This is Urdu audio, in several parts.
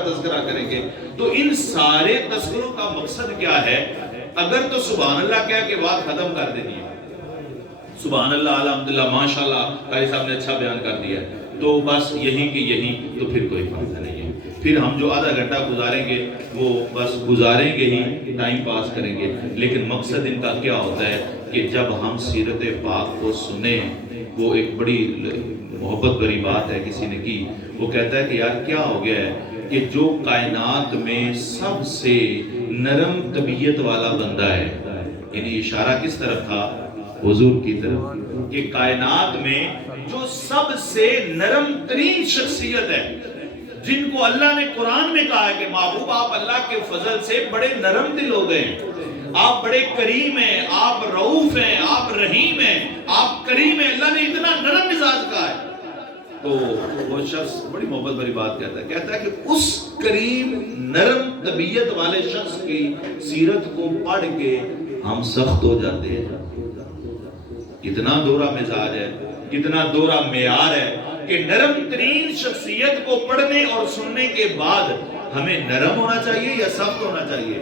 کا تذکرہ کریں گے. تو ان سارے تذکروں کا مقصد کیا ہے؟ اگر تو سبحان اللہ کہہ کے بات ختم کر دینی ہے، سبحان اللہ الحمدللہ ماشاءاللہ قاری صاحب نے اچھا بیان کر دیا، تو بس یہی کہ یہی، تو پھر کوئی فائدہ نہیں ہے. پھر ہم جو آدھا گھنٹہ گزاریں گے وہ بس گزاریں گے ہی، ٹائم پاس کریں گے. لیکن مقصد ان کا کیا ہوتا ہے کہ جب ہم سیرت پاک کو سنیں، وہ ایک بڑی محبت بھری بات ہے کسی نے کی. وہ کہتا ہے کہ یار کیا ہو گیا ہے کہ جو کائنات میں سب سے نرم طبیعت والا بندہ ہے، یعنی اشارہ کس طرف تھا؟ حضور کی طرف، کہ کائنات میں جو سب سے نرم ترین شخصیت ہے، جن کو اللہ نے قرآن میں کہا ہے کہ محبوب آپ اللہ کے فضل سے بڑے نرم دل ہو گئے ہیں، آپ بڑے کریم ہیں، آپ رؤوف ہیں، آپ رحیم ہیں، آپ کریم ہیں، اللہ نے اتنا نرم مزاج کہا ہے. تو وہ شخص بڑی محبت بھری بات کہتا ہے کہ اس کریم نرم طبیعت والے شخص کی سیرت کو پڑھ کے ہم سخت ہو جاتے ہیں. کتنا دورہ مزاج ہے، کتنا دورہ معیار ہے کہ نرم ترین شخصیت کو پڑھنے اور سننے کے بعد ہمیں نرم ہونا چاہیے یا سخت ہونا چاہیے؟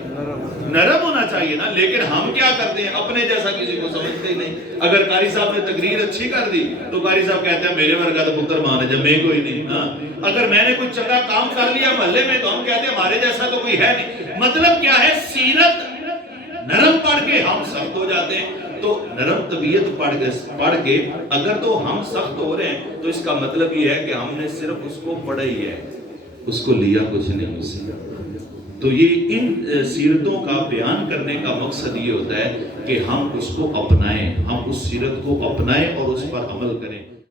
نرم ہونا چاہیے نا. لیکن ہم کیا کرتے ہیں؟ اپنے جیسا کسی کو سمجھتے ہی نہیں. اگر قاری صاحب نے تقریر اچھی کر دی تو قاری صاحب کہتے ہیں میرے ورگا تو پتر مان ہے جب میں کوئی نہیں. اگر میں نے کوئی چنگا کام کر لیا محلے میں تو ہم کہتے ہیں ہمارے جیسا تو کوئی ہے نہیں. مطلب کیا ہے؟ سیرت نرم پڑھ کے ہم سخت ہو جاتے ہیں. تو نرم طبیعت پڑھ کے اگر تو ہم سخت ہو رہے ہیں تو اس کا مطلب یہ ہے کہ ہم نے صرف اس کو پڑھا ہی ہے، اس کو لیا کچھ نہیں اس سے. تو یہ ان سیرتوں کا بیان کرنے کا مقصد یہ ہوتا ہے کہ ہم اس کو اپنائیں، ہم اس سیرت کو اپنائیں اور اس پر عمل کریں.